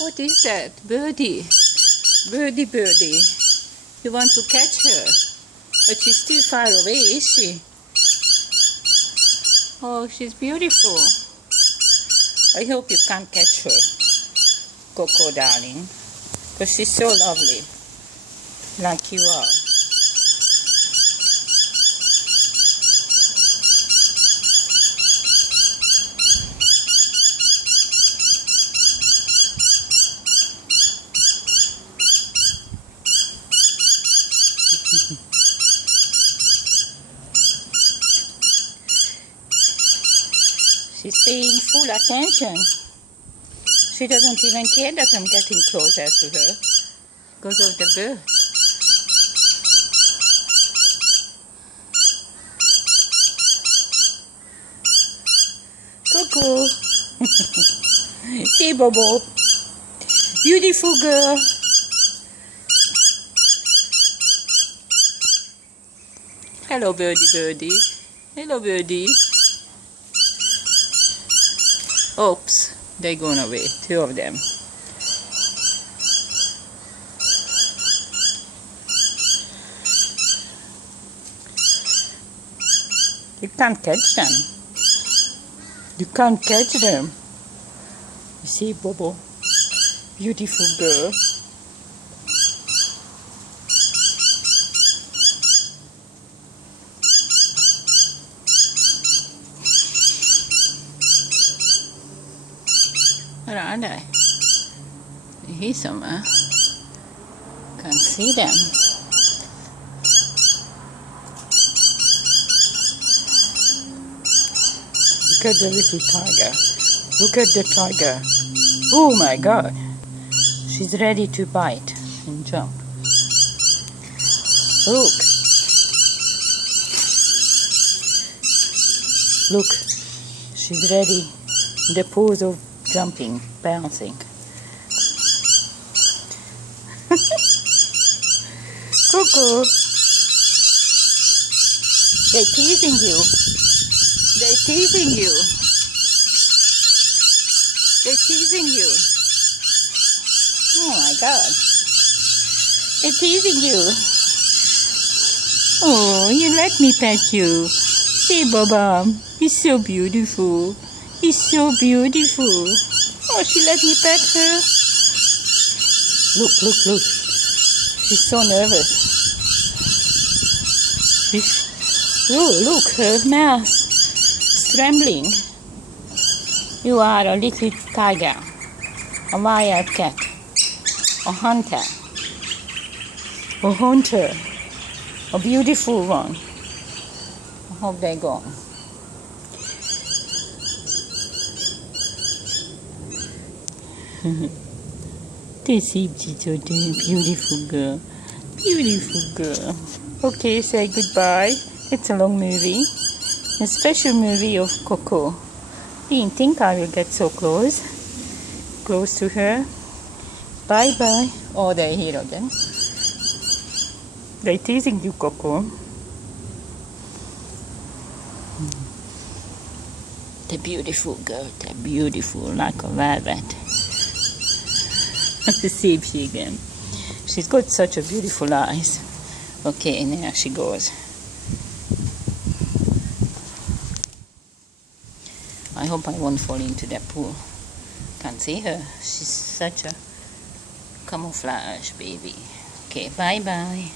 What is that? Birdie. Birdie, birdie. You want to catch her? But she's still far away, is she? Oh, she's beautiful. I hope you can't catch her, Coco darling, because she's so lovely, like you are. She's paying full attention. She doesn't even care that I'm getting closer to her because of the bird. Coco. See, Bobo. Beautiful girl. Hello, birdie, birdie. Hello, birdie. Oops, they're going away, two of them. You can't catch them. You can't catch them. You see, Bobo? Beautiful girl. Where are they? They're here somewhere. Can't see them. Look at the little tiger. Look at the tiger. Oh my God. She's ready to bite and jump. Look. Look. She's ready. The pose of jumping, bouncing. Coco. They're teasing you. They're teasing you. They're teasing you. Oh my God. They're teasing you. Oh, you let me pet you. See, Baba. He's so beautiful. He's so beautiful. Oh, she let me pet her. Look, look, look. She's so nervous. Oh, look, her mouth is trembling. You are a little tiger, a wildcat, a hunter, a beautiful one. I hope they're gone. This is so beautiful girl. Beautiful girl. Okay, say goodbye. It's a long movie. A special movie of Coco. Didn't think I will get so close to her. Bye bye. Oh, they're here again. They're teasing you, Coco. The beautiful girl. The beautiful, like a velvet. See if she again. She's got such a beautiful eyes. Okay, and there she goes. I hope I won't fall into that pool. Can't see her. She's such a camouflage baby. Okay, bye bye.